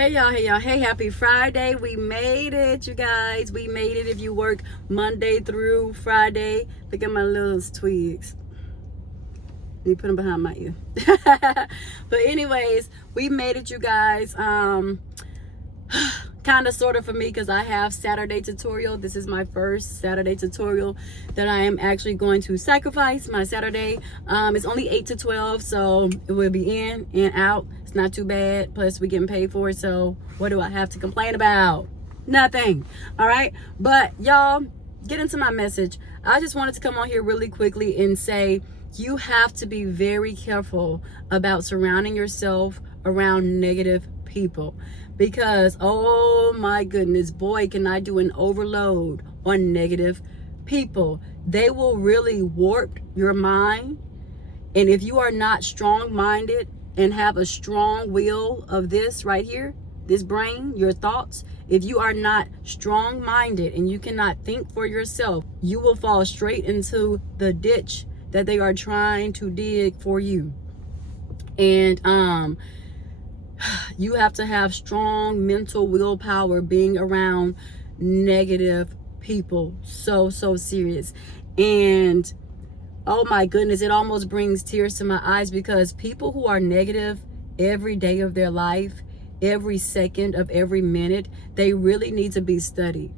Hey, happy Friday. We made it, you guys. We made it. If you work Monday through Friday, look at my little twigs. Let me put them behind my ear. But anyways, we made it, you guys. Kind of sort of for me, because I have Saturday tutorial. This is my first Saturday tutorial that I am actually going to sacrifice my Saturday. It's only 8 to 12, so it will be in and out. It's not too bad. Plus, we're getting paid for it, so what do I have to complain about? Nothing. All right, but y'all, get into my message. I just wanted to come on here really quickly and say you have to be very careful about surrounding yourself around negative people, because oh my goodness, boy, can I do an overload on negative people. They will really warp your mind, and if you are not strong-minded and have a strong will of this right here, this brain, your thoughts, if you are not strong-minded and you cannot think for yourself, you will fall straight into the ditch that they are trying to dig for you. And you have to have strong mental willpower being around negative people. So serious. And oh my goodness, it almost brings tears to my eyes, because people who are negative every day of their life, every second of every minute, they really need to be studied.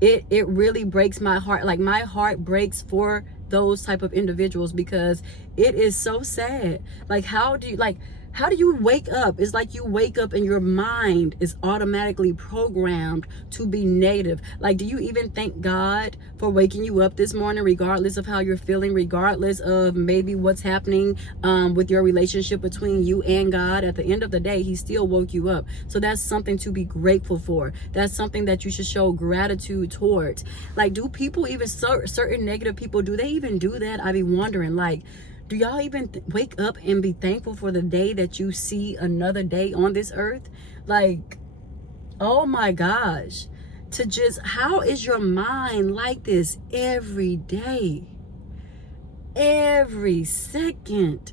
It really breaks my heart. Like, my heart breaks for those type of individuals, because it is so sad. Like, how do you wake up? It's like you wake up and your mind is automatically programmed to be negative. Like, do you even thank God for waking you up this morning, regardless of how you're feeling, regardless of maybe what's happening with your relationship between you and God? At the end of the day, he still woke you up. So that's something to be grateful for. That's something that you should show gratitude towards. Like, do people even, certain negative people, do they even do that? I be wondering, like, do y'all even wake up and be thankful for the day that you see another day on this earth? Like, oh my gosh. To just, how is your mind like this every day? Every second.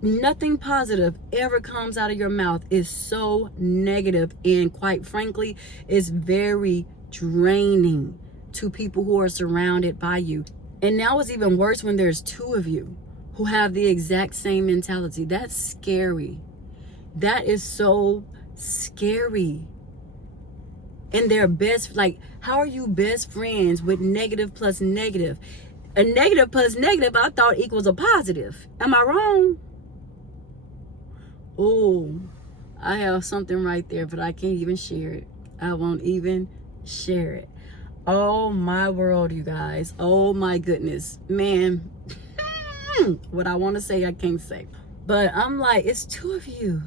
Nothing positive ever comes out of your mouth. Is so negative, and quite frankly, it's very draining to people who are surrounded by you. And now it's even worse when there's two of you who have the exact same mentality. That's scary. That is so scary. And they're like, how are you best friends with negative plus negative? A negative plus negative, I thought, equals a positive. Am I wrong? Oh, I have something right there, but I can't even share it. I won't even share it. Oh my world, you guys. Oh my goodness, man. What I want to say, I can't say. But I'm like, it's two of you.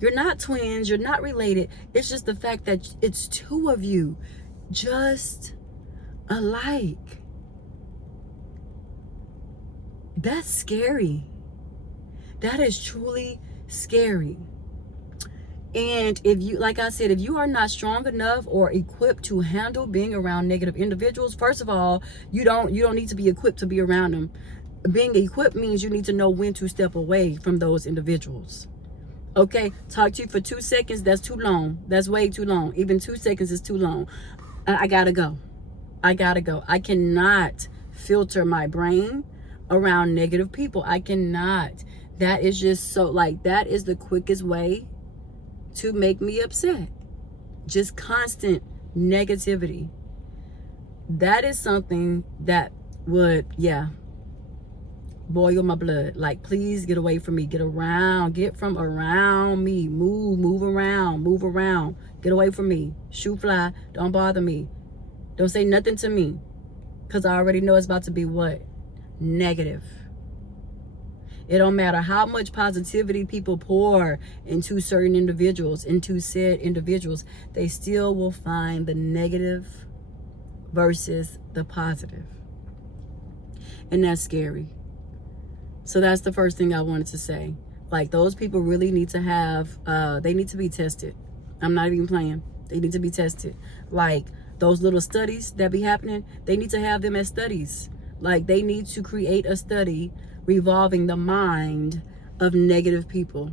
You're not twins. You're not related. It's just the fact that it's two of you just alike. That's scary. That is truly scary. And if you, like I said, if you are not strong enough or equipped to handle being around negative individuals, first of all, you don't need to be equipped to be around them. Being equipped means you need to know when to step away from those individuals. Okay, talk to you for 2 seconds, that's too long. That's way too long. Even 2 seconds is too long. I gotta go. I cannot filter my brain around negative people. I cannot. That is just so, like, that is the quickest way to make me upset. Just constant negativity. That is something that would, boil my blood. Like, please get away from me. Get from around me. Move around. Get away from me. Shoe fly. Don't bother me. Don't say nothing to me, because I already know it's about to be what? Negative. It don't matter how much positivity people pour into certain individuals, into said individuals, they still will find the negative versus the positive. And that's scary. So that's the first thing I wanted to say. Like, those people really need to have, they need to be tested. I'm not even playing. They need to be tested. Like, those little studies that be happening, they need to have them as studies. Like, they need to create a study revolving the mind of negative people.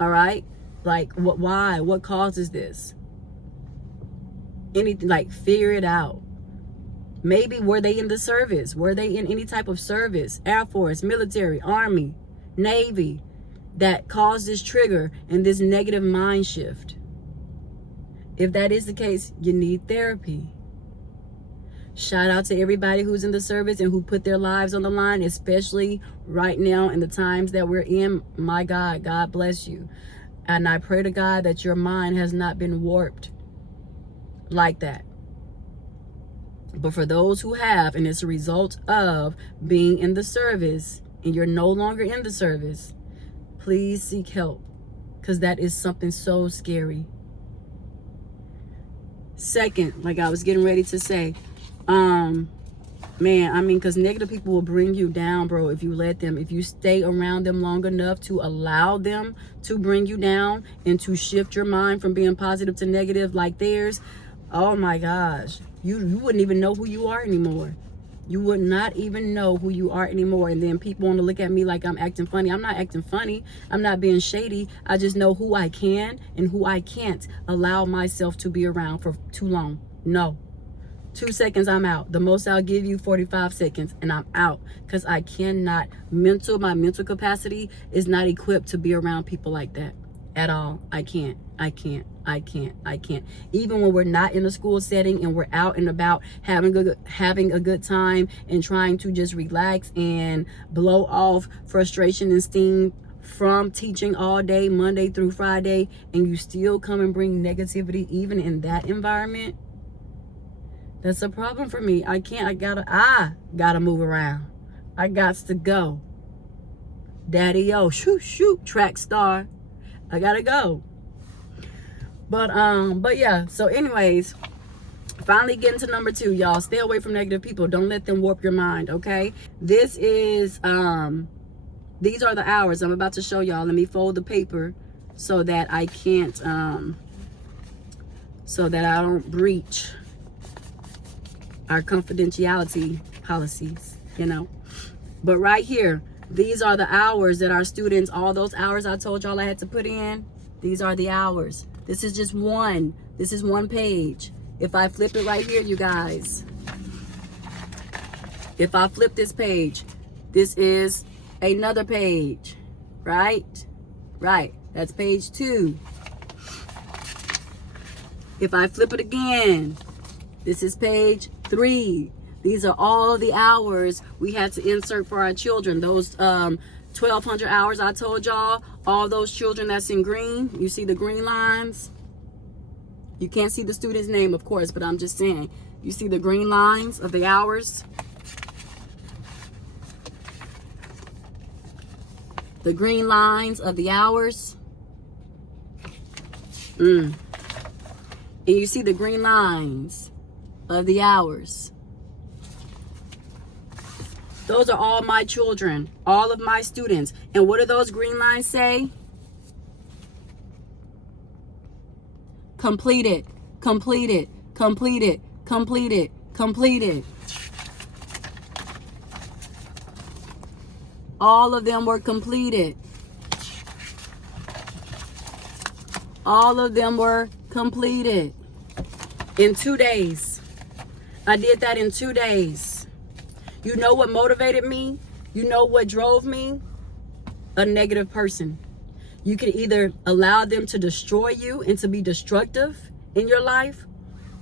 All right? Like, why? What causes this? Anything, like, figure it out. Maybe were they in the service? Were they in any type of service? Air Force, military, Army, Navy, that caused this trigger and this negative mind shift? If that is the case, you need therapy. Shout out to everybody who's in the service and who put their lives on the line, especially right now in the times that we're in. My God, God bless you. And I pray to God that your mind has not been warped like that. But for those who have, and it's a result of being in the service, and you're no longer in the service, please seek help, because that is something so scary. Second, like I was getting ready to say, man, I mean, because negative people will bring you down, bro, if you let them. If you stay around them long enough to allow them to bring you down and to shift your mind from being positive to negative like theirs, oh my gosh, you wouldn't even know who you are anymore. You would not even know who you are anymore. And then people want to look at me like I'm acting funny. I'm not acting funny. I'm not being shady. I just know who I can and who I can't allow myself to be around for too long. No. 2 seconds, I'm out. The most I'll give you, 45 seconds, and I'm out. Because I cannot, my mental capacity is not equipped to be around people like that at all. I can't. Even when we're not in a school setting and we're out and about having a good time and trying to just relax and blow off frustration and steam from teaching all day, Monday through Friday, and you still come and bring negativity even in that environment, that's a problem for me. I can't. I gotta move around. I gots to go. Daddy-o, shoot, track star. I gotta go. But yeah, so anyways, finally getting to number 2, y'all. Stay away from negative people. Don't let them warp your mind, okay? This is, these are the hours I'm about to show y'all. Let me fold the paper so that I can't, so that I don't breach our confidentiality policies, you know. But right here, these are the hours that our students, all those hours I told y'all I had to put in, these are the hours. This is just one. This is one page. If I flip it right here, you guys, if I flip this page, this is another page, right? Right. That's page 2. If I flip it again, this is page 3. These are all the hours we had to insert for our children. Those 1,200 hours I told y'all, all those children that's in green, you see the green lines? You can't see the student's name, of course, but I'm just saying, you see the green lines of the hours? The green lines of the hours. And you see the green lines of the hours. Those are all my children, all of my students. And what do those green lines say? Completed, completed, completed, completed, completed. All of them were completed. All of them were completed in 2 days. I did that in 2 days. You know what motivated me? You know what drove me? A negative person. You can either allow them to destroy you and to be destructive in your life,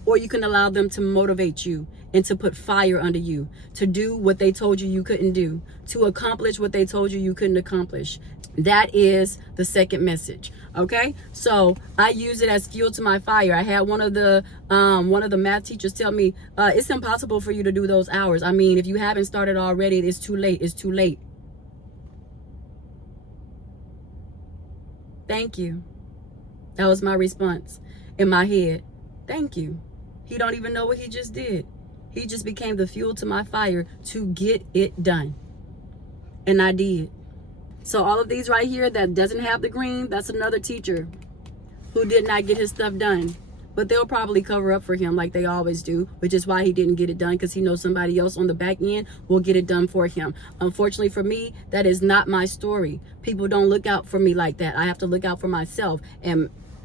or you can allow them to motivate you and to put fire under you, to do what they told you you couldn't do, to accomplish what they told you you couldn't accomplish. That is the second message. Okay, so I use it as fuel to my fire. I had one of the math teachers tell me, it's impossible for you to do those hours. I mean, if you haven't started already, it's too late. It's too late. Thank you. That was my response in my head. Thank you. He don't even know what he just did. He just became the fuel to my fire to get it done. And I did. So all of these right here that doesn't have the green, that's another teacher who did not get his stuff done. but they'll probably cover up for him like they always do, which is why he didn't get it done, because he knows somebody else on the back end will get it done for him. Unfortunately for me, that is not my story. People don't look out for me like that. I have to look out for myself.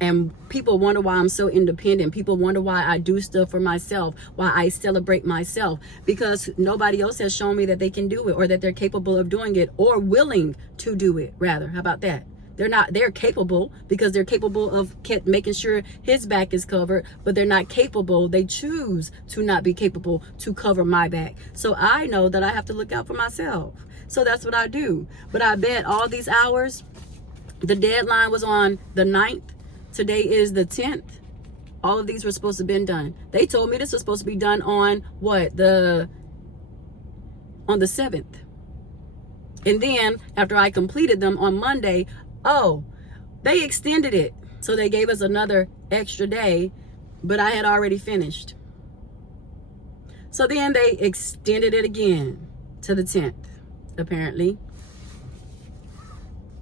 And people wonder why I'm so independent. People wonder why I do stuff for myself, why I celebrate myself, because nobody else has shown me that they can do it, or that they're capable of doing it, or willing to do it, rather. How about that? They're capable, because they're capable of making sure his back is covered, but they're not capable. They choose to not be capable to cover my back. So I know that I have to look out for myself. So that's what I do. But I bet all these hours, the deadline was on the 9th. Today is the 10th. All of these were supposed to have been done. They told me this was supposed to be done on what? On the 7th. And then after I completed them on Monday, oh, they extended it. So they gave us another extra day, but I had already finished. So then they extended it again to the 10th, apparently.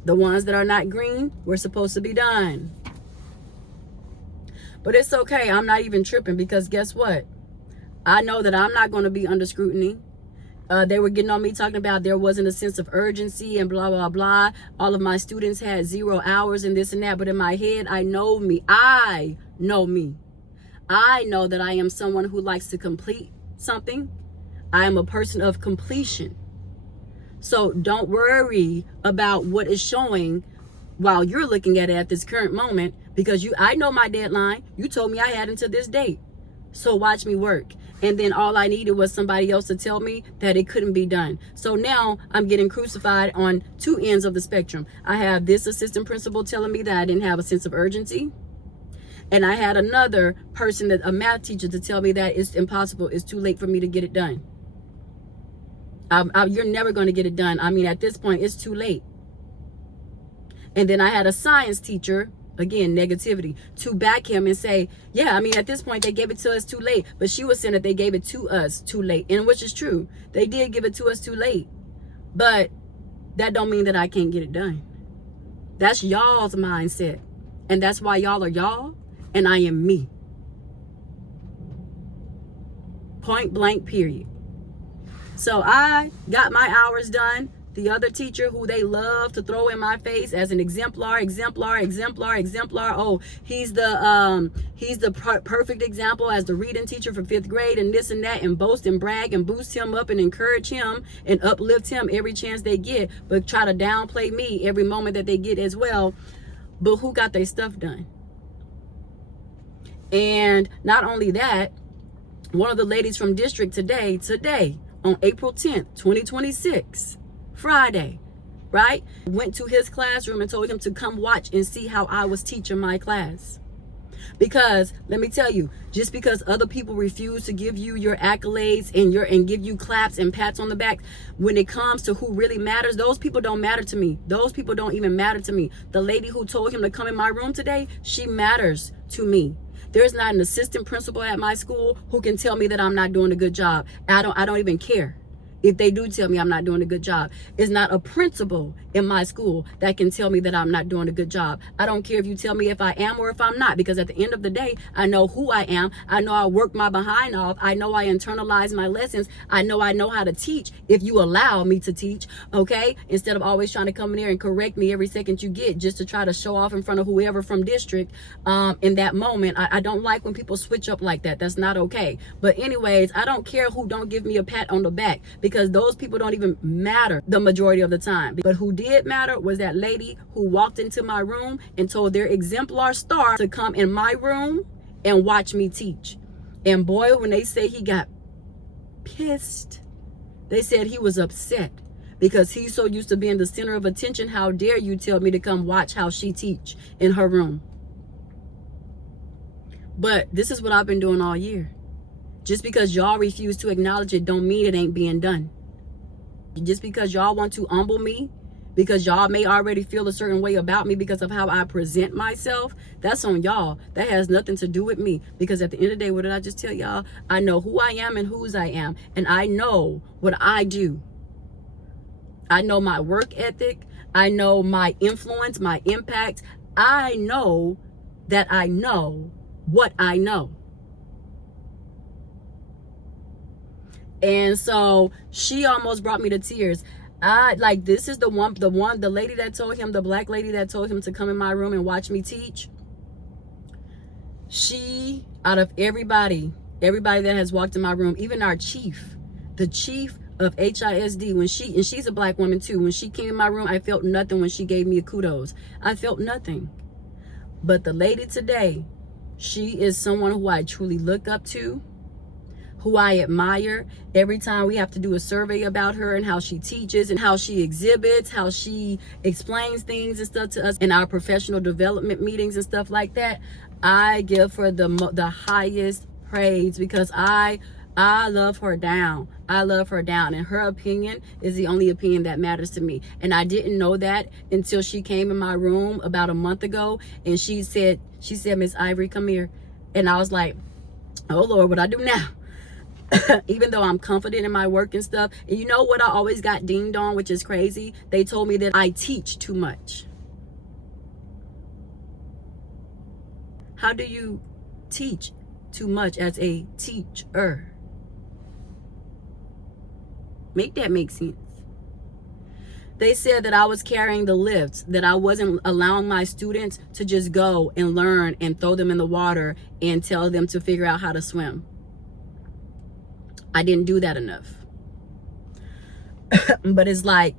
The ones that are not green were supposed to be done. But it's okay. I'm not even tripping, because guess what? I know that I'm not going to be under scrutiny. They were getting on me talking about there wasn't a sense of urgency and blah, blah, blah. All of my students had 0 hours and this and that. But in my head, I know me. I know me. I know that I am someone who likes to complete something. I am a person of completion. So don't worry about what is showing while you're looking at it at this current moment, because I know my deadline. You told me I had until this date. So watch me work. And then all I needed was somebody else to tell me that it couldn't be done. So now I'm getting crucified on two ends of the spectrum. I have this assistant principal telling me that I didn't have a sense of urgency. And I had another person, a math teacher, to tell me that it's impossible. It's too late for me to get it done. You're never going to get it done. I mean, at this point, it's too late. And then I had a science teacher, again, negativity, to back him and say, yeah, I mean, at this point, they gave it to us too late. But she was saying that they gave it to us too late, and which is true. They did give it to us too late. But that don't mean that I can't get it done. That's y'all's mindset. And that's why y'all are y'all, and I am me. Point blank, period. So I got my hours done. The other teacher, who they love to throw in my face as an exemplar. Oh, he's the perfect example as the reading teacher for 5th grade and this and that, and boast and brag and boost him up and encourage him and uplift him every chance they get, but try to downplay me every moment that they get as well. But who got their stuff done? And not only that, one of the ladies from district today, on April 10th, 2026, Friday, right, went to his classroom and told him to come watch and see how I was teaching my class. Because let me tell you, just because other people refuse to give you your accolades and give you claps and pats on the back, when it comes to who really matters, those people don't matter to me. Those people don't even matter to me. The lady who told him to come in my room today, she matters to me. There's not an assistant principal at my school who can tell me that I'm not doing a good job. I don't even care if they do tell me I'm not doing a good job. It's not a principal in my school that can tell me that I'm not doing a good job. I don't care if you tell me if I am or if I'm not, because at the end of the day, I know who I am. I know I work my behind off. I know I internalize my lessons. I know how to teach if you allow me to teach, okay? Instead of always trying to come in here and correct me every second you get just to try to show off in front of whoever from district in that moment. I don't like when people switch up like that. That's not okay. But anyways, I don't care who don't give me a pat on the back, because those people don't even matter the majority of the time. But who did matter was that lady who walked into my room and told their exemplar star to come in my room and watch me teach. And boy, when they say he got pissed, they said he was upset because he's so used to being the center of attention. How dare you tell me to come watch how she teach in her room? But this is what I've been doing all year. Just because y'all refuse to acknowledge it don't mean it ain't being done. Just because y'all want to humble me, because y'all may already feel a certain way about me because of how I present myself, that's on y'all. That has nothing to do with me. Because at the end of the day, what did I just tell y'all? I know who I am and whose I am. And I know what I do. I know my work ethic. I know my influence, my impact. I know that what I know. And so she almost brought me to tears. This is the lady that told him, the black lady that told him to come in my room and watch me teach. She, out of everybody that has walked in my room, even our chief, the chief of HISD, she's a black woman too, when she came in my room, I felt nothing when she gave me a kudos. I felt nothing. But the lady today, she is someone who I truly look up to, who I admire. Every time we have to do a survey about her and how she teaches and how she exhibits, how she explains things and stuff to us in our professional development meetings and stuff like that, I give her the highest praise, because I love her down. I love her down, and her opinion is the only opinion that matters to me. And I didn't know that until she came in my room about a month ago, and she said, Miss Ivory, come here. And I was like, oh Lord, what I do now? Even though I'm confident in my work and stuff. And you know what I always got dinged on, which is crazy? They told me that I teach too much. How do you teach too much as a teacher? Make that make sense. They said that I was carrying the lifts, that I wasn't allowing my students to just go and learn and throw them in the water and tell them to figure out how to swim. I didn't do that enough. But it's like,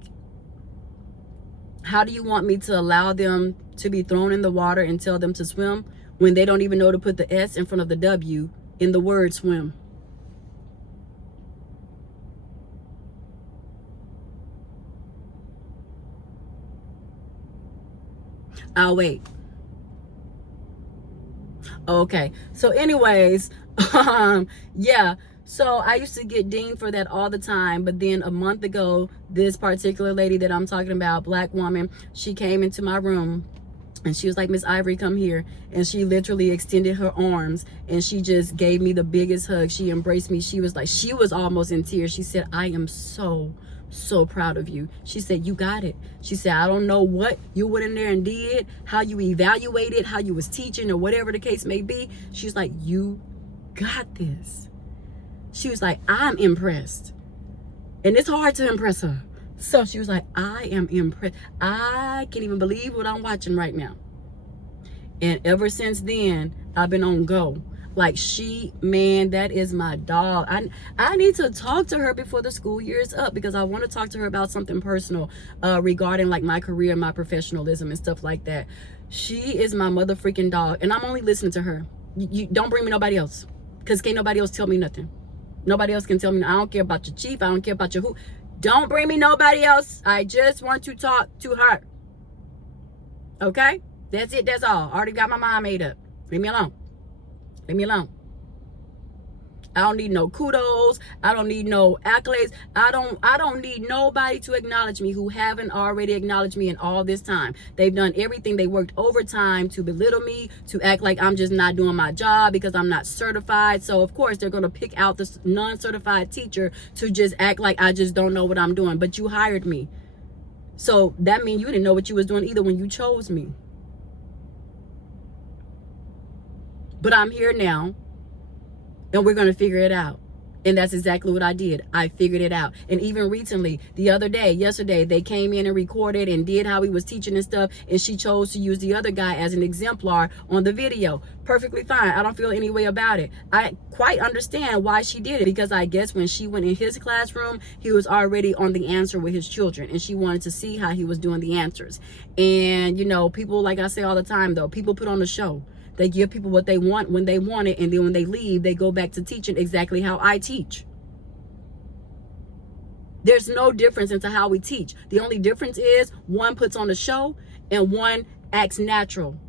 how do you want me to allow them to be thrown in the water and tell them to swim when they don't even know to put the S in front of the W in the word swim? I'll wait. Okay. So anyways, yeah. So I used to get dinged for that all the time. But then a month ago, this particular lady that I'm talking about, black woman, she came into my room and she was like, Miss Ivory, come here. And she literally extended her arms and she just gave me the biggest hug. She embraced me. She was almost in tears. She said, I am so proud of you. She said, you got it. She said, I don't know what you went in there and did, how you evaluated, how you was teaching, or whatever the case may be. She's like, you got this. She was like, I'm impressed. And it's hard to impress her. So she was like, I am impressed. I can't even believe what I'm watching right now. And ever since then, I've been on go. Like, man, that is my dog. I need to talk to her before the school year is up, because I want to talk to her about something personal regarding like my career and my professionalism and stuff like that. She is my mother freaking dog, and I'm only listening to her. You don't bring me nobody else, because can't nobody else tell me nothing. Nobody else can tell me. I don't care about your chief. I don't care about your who. Don't bring me nobody else. I just want to talk to her. Okay? That's it. That's all. I already got my mind made up. Leave me alone. Leave me alone. I don't need no kudos. I don't need no accolades. I don't need nobody to acknowledge me who haven't already acknowledged me in all this time. They've done everything. They worked overtime to belittle me, to act like I'm just not doing my job because I'm not certified. So of course they're going to pick out this non-certified teacher to just act like I just don't know what I'm doing. But you hired me. So that means you didn't know what you was doing either when you chose me. But I'm here now. And we're going to figure it out. And that's exactly what I did. I figured it out. And even recently, yesterday, they came in and recorded and did how he was teaching and stuff. And she chose to use the other guy as an exemplar on the video. Perfectly fine. I don't feel any way about it. I quite understand why she did it. Because I guess when she went in his classroom, he was already on the answer with his children. And she wanted to see how he was doing the answers. And, you know, people, like I say all the time, though, people put on a show. They give people what they want when they want it, and then when they leave, they go back to teaching exactly how I teach. There's no difference into how we teach. The only difference is one puts on a show and one acts natural.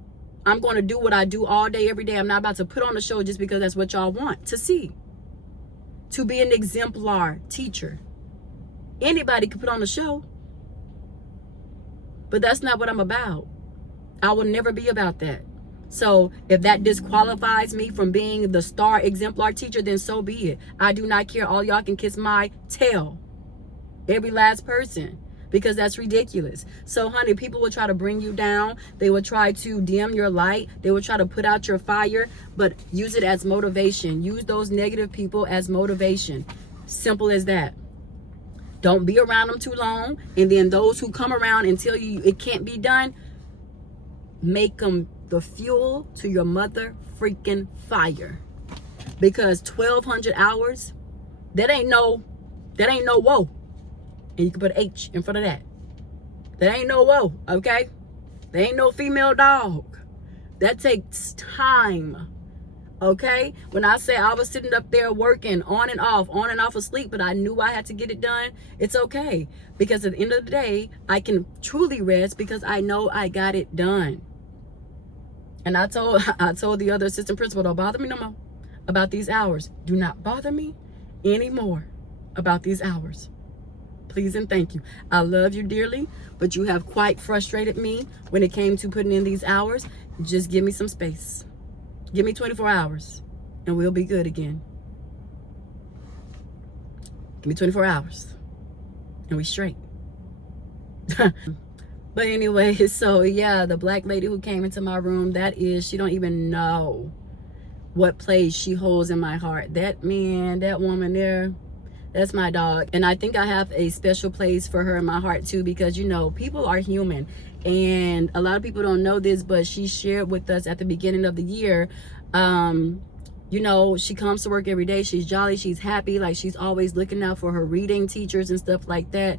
I'm going to do what I do all day, every day. I'm not about to put on a show just because that's what y'all want to see. To be an exemplar teacher. Anybody can put on a show. But that's not what I'm about. I will never be about that. So if that disqualifies me from being the star exemplar teacher, then so be it. I do not care. All y'all can kiss my tail. Every last person. because that's ridiculous. So honey, people will try to bring you down. They will try to dim your light. They will try to put out your fire, but use it as motivation. Use those negative people as motivation. Simple as that. Don't be around them too long. And then those who come around and tell you it can't be done, make them the fuel to your mother freaking fire. Because 1,200 hours, that ain't no whoa. And you can put H in front of that. That ain't no whoa, okay? There ain't no female dog. That takes time, okay? When I say I was sitting up there working on and off of sleep, but I knew I had to get it done, it's okay. Because at the end of the day, I can truly rest because I know I got it done. And I told the other assistant principal, don't bother me no more about these hours. Do not bother me anymore about these hours. Please and thank you. I love you dearly, but you have quite frustrated me when it came to putting in these hours. Just give me some space. Give me 24 hours and we'll be good again. Give me 24 hours and we straight. But anyway, so yeah, the black lady who came into my room, she don't even know what place she holds in my heart. That woman there, that's my dog. And I think I have a special place for her in my heart too, because you know, people are human. And a lot of people don't know this, but she shared with us at the beginning of the year, you know, she comes to work every day. She's jolly, she's happy, like she's always looking out for her reading teachers and stuff like that.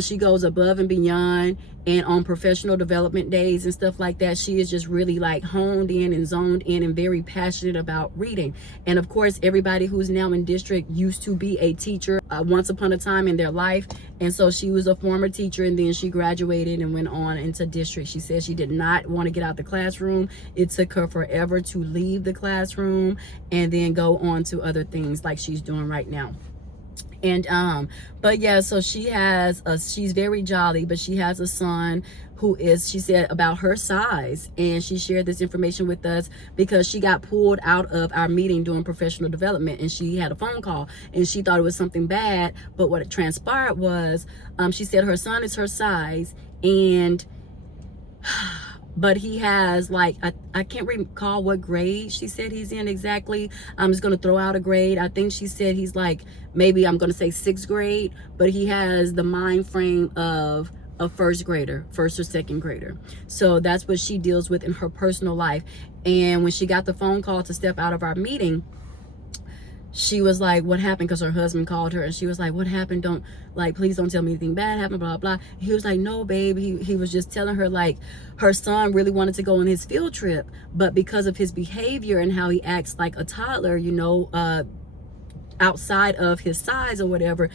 She goes above and beyond, and on professional development days and stuff like that, she is just really like honed in and zoned in and very passionate about reading. And of course, everybody who's now in district used to be a teacher once upon a time in their life. And so she was a former teacher, and then she graduated and went on into district. She said she did not want to get out the classroom. It took her forever to leave the classroom and then go on to other things like she's doing right now. And but yeah, so she's very jolly, but she has a son who is, she said, about her size. And she shared this information with us because she got pulled out of our meeting doing professional development, and she had a phone call and she thought it was something bad. But what it transpired was, she said her son is her size, and but he has like, I can't recall what grade she said he's in exactly. I'm just going to throw out a grade. I think she said he's like, maybe I'm going to say 6th grade, but he has the mind frame of a first grader, first or second grader. So that's what she deals with in her personal life. And when she got the phone call to step out of our meeting, she was like, what happened? Because her husband called her, and she was like, what happened? Please don't tell me anything bad happened, blah, blah. He was like, no, babe. He was just telling her, like, her son really wanted to go on his field trip, but because of his behavior and how he acts like a toddler, you know, outside of his size or whatever,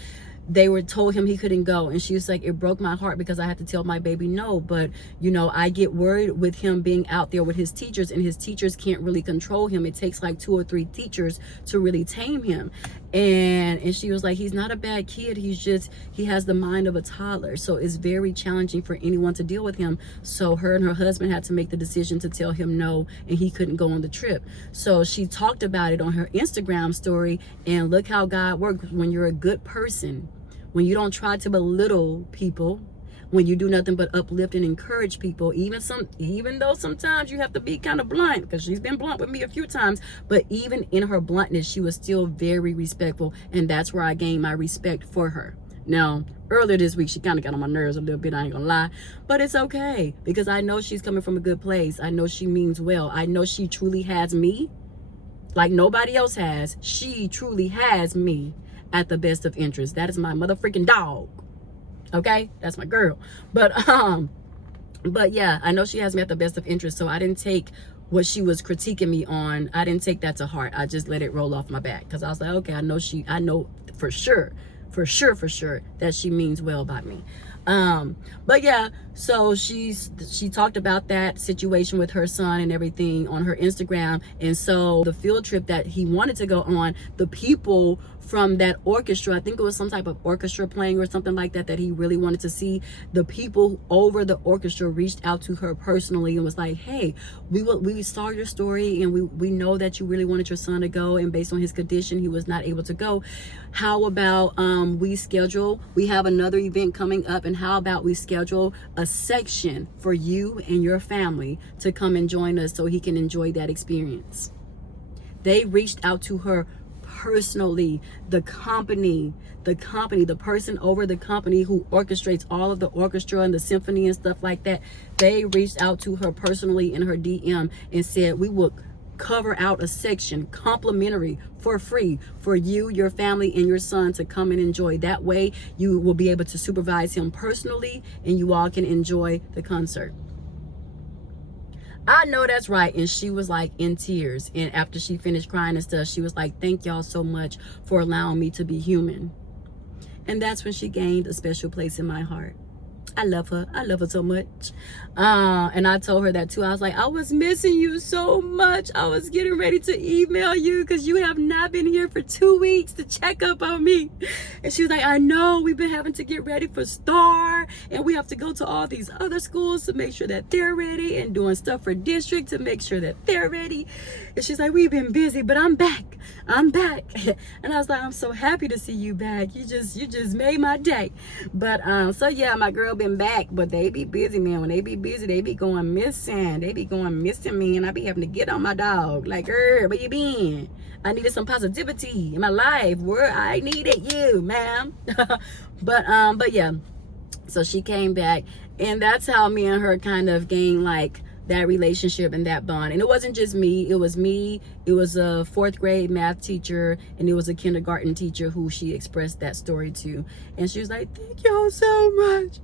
they told him he couldn't go. And she was like, it broke my heart because I had to tell my baby no. But you know, I get worried with him being out there with his teachers, and his teachers can't really control him. It takes like 2 or 3 teachers to really tame him. And she was like, he's not a bad kid, he has the mind of a toddler. So it's very challenging for anyone to deal with him. So her and her husband had to make the decision to tell him no, and he couldn't go on the trip. So she talked about it on her Instagram story, and look how God works when you're a good person. When you don't try to belittle people, when you do nothing but uplift and encourage people, even though sometimes you have to be kind of blunt, because she's been blunt with me a few times, but even in her bluntness, she was still very respectful, and that's where I gained my respect for her. Now, earlier this week, she kind of got on my nerves a little bit, I ain't gonna lie, but it's okay, because I know she's coming from a good place. I know she means well. I know she truly has me like nobody else has. She truly has me at the best of interest. That is my motherfucking dog. Okay, that's my girl. But yeah, I know she has me at the best of interest. So I didn't take what she was critiquing me on, I didn't take that to heart. I just let it roll off my back, because I was like, okay, I know for sure that she means well by me. But yeah, so she talked about that situation with her son and everything on her Instagram. And so the field trip that he wanted to go on, the people from that orchestra, I think it was some type of orchestra playing or something like that, that he really wanted to see, the people over the orchestra reached out to her personally and was like, hey, we saw your story, and we know that you really wanted your son to go, and based on his condition, he was not able to go. How about we have another event coming up, and how about we schedule a section for you and your family to come and join us so he can enjoy that experience. They reached out to her personally. The person over the company who orchestrates all of the orchestra and the symphony and stuff like that, they reached out to her personally in her DM and said, we will cover out a section complimentary for free for you, your family, and your son to come and enjoy. That way you will be able to supervise him personally and you all can enjoy the concert. I know that's right. And she was like in tears. And after she finished crying and stuff, she was like, thank y'all so much for allowing me to be human. And that's when she gained a special place in my heart. I love her. I love her so much. And I told her that too. I was like, I was missing you so much. I was getting ready to email you because you have not been here for 2 weeks to check up on me. And she was like, I know we've been having to get ready for STAR. And we have to go to all these other schools to make sure that they're ready and doing stuff for district to make sure that they're ready. And she's like, we've been busy, but I'm back. I'm back. And I was like, I'm so happy to see you back. You just made my day. But so yeah, my girl been back, but they be busy, man. When they be busy, they be going missing. They be going missing, man. I be having to get on my dog. Like, where you been? I needed some positivity in my life. Where I needed you, ma'am. But yeah. So she came back, and that's how me and her kind of gained like that relationship and that bond. And it wasn't just me, it was a 4th grade math teacher, and it was a kindergarten teacher who she expressed that story to. And she was like, thank y'all so much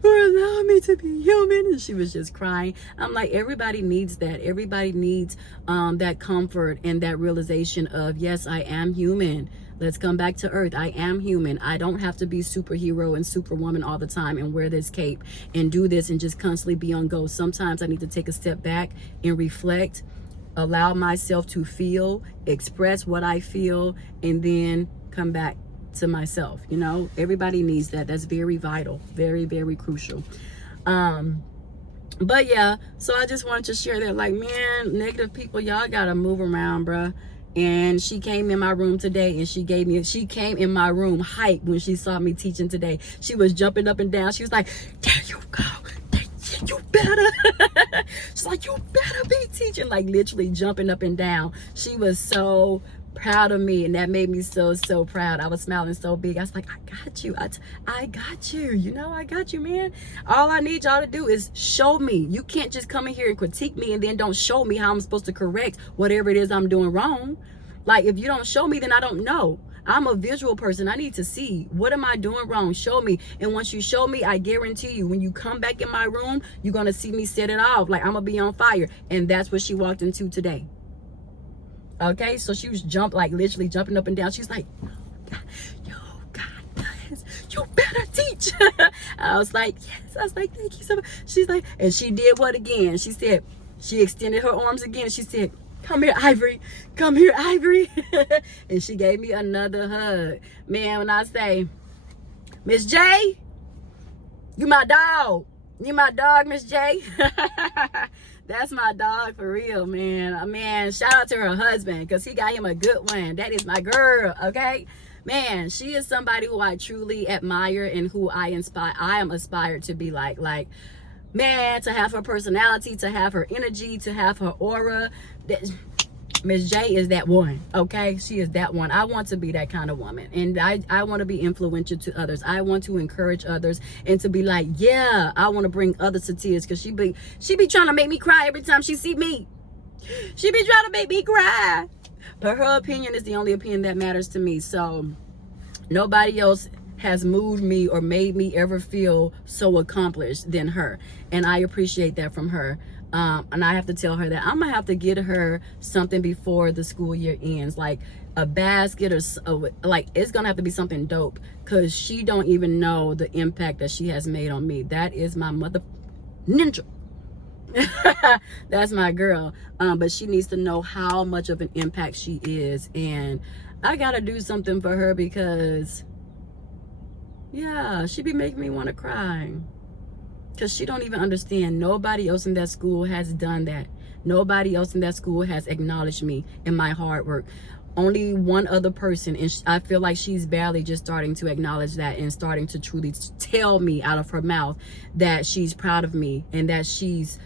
for allowing me to be human. And she was just crying. I'm like, everybody needs that. Everybody needs that comfort and that realization of, yes, I am human. Let's come back to earth. I am human. I don't have to be superhero and superwoman all the time and wear this cape and do this and just constantly be on go. Sometimes I need to take a step back and reflect, allow myself to feel, express what I feel, and then come back to myself. You know, everybody needs that. That's very vital, very, very crucial. But yeah, so I just wanted to share that, like, man, negative people, y'all gotta move around, bruh. And she came in my room today, and she came in my room hype when she saw me teaching today. She was jumping up and down. She was like, there you go. You better. She's like, you better be teaching. Like, literally jumping up and down. She was so proud of me, and that made me so proud. I was smiling so big. I was like, I got you. I got you. You know, I got you, man. All I need y'all to do is show me. You can't just come in here and critique me and then don't show me how I'm supposed to correct whatever it is I'm doing wrong. Like, if you don't show me, then I don't know. I'm a visual person. I need to see, what am I doing wrong? Show me. And once you show me, I guarantee you, when you come back in my room, you're going to see me set it off. Like, I'm going to be on fire. And that's what she walked into today. Okay, so she was literally jumping up and down. She's like, you got this. You better teach. I was like, yes. I was like, thank you so much. She's like, and she did what again? She said, she extended her arms again. She said, come here, Ivory. Come here, Ivory. And she gave me another hug. Man, when I say, Miss J, you my dog. You my dog, Miss J. That's my dog for real, man. Man, shout out to her husband, because he got him a good one. That is my girl, okay? Man, she is somebody who I truly admire and who I am inspired to be like. Like, man, to have her personality, to have her energy, to have her aura. Miss J is that one, okay? She is that one. I want to be that kind of woman, and I want to be influential to others. I want to encourage others and to be like, yeah, I want to bring others to tears, because she be trying to make me cry every time she see me. She be trying to make me cry, but her opinion is the only opinion that matters to me. So nobody else has moved me or made me ever feel so accomplished than her, and I appreciate that from her. And I have to tell her that I'm gonna have to get her something before the school year ends, like a basket or like, it's gonna have to be something dope, because she don't even know the impact that she has made on me. That is my mother ninja. That's my girl. But she needs to know how much of an impact she is, and I gotta do something for her, because yeah, she be making me want to cry. Because she don't even understand. Nobody else in that school has done that. Nobody else in that school has acknowledged me and my hard work. only one other person, and I feel like she's barely just starting to acknowledge that and starting to truly tell me out of her mouth that she's proud of me and that she's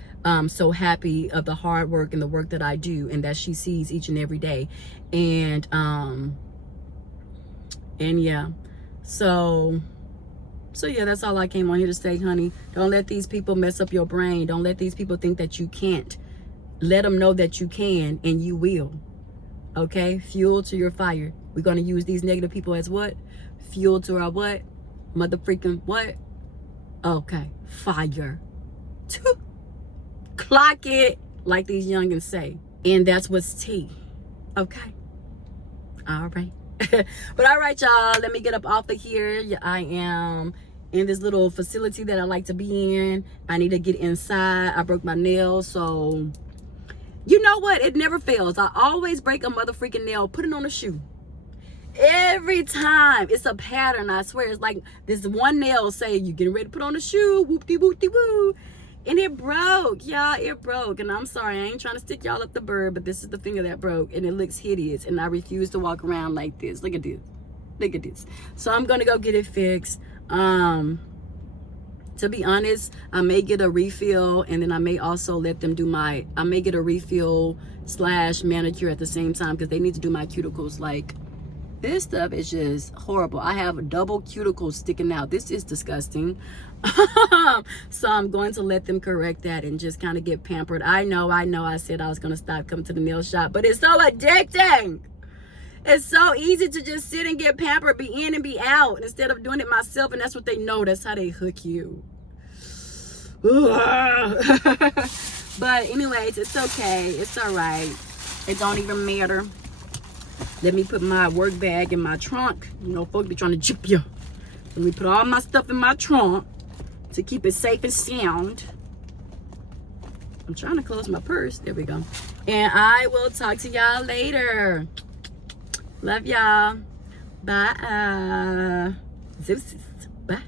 so happy of the hard work and the work that I do, and that she sees each and every day. And yeah, so yeah, that's all I came on here to say, honey. Don't let these people mess up your brain. Don't let these people think that you can't. Let them know that you can, and you will. Okay? Fuel to your fire. We're going to use these negative people as what? Fuel to our what? Mother freaking what? Okay. Fire. Clock it, like these youngins say. And that's what's tea. Okay? All right. But all right, y'all. Let me get up off of here. I am in this little facility that I like to be in. I need to get inside. I broke my nail, so... You know what? It never fails. I always break a mother freaking nail. Put it on a shoe. Every time. It's a pattern, I swear. It's like this one nail say, you getting ready to put on a shoe. Whoop-de-whoop-de-woo. And it broke, y'all. It broke. And I'm sorry. I ain't trying to stick y'all up the bird, but this is the finger that broke. And it looks hideous. And I refuse to walk around like this. Look at this. Look at this. So I'm going to go get it fixed. To be honest, I may get a refill, and then I may also let them do I may get a refill / manicure at the same time, because they need to do my cuticles. Like, this stuff is just horrible. I have double cuticles sticking out. This is disgusting. So I'm going to let them correct that and just kind of get pampered. I know I said I was going to stop coming to the nail shop, but it's so addicting. It's so easy to just sit and get pampered, be in and be out, instead of doing it myself. And that's what they know. That's how they hook you. But anyways, it's okay. It's all right. It don't even matter. Let me put my work bag in my trunk. You know, folks be trying to jip you. Let me put all my stuff in my trunk to keep it safe and sound. I'm trying to close my purse. There we go. And I will talk to y'all later. Love y'all. Bye. Bye.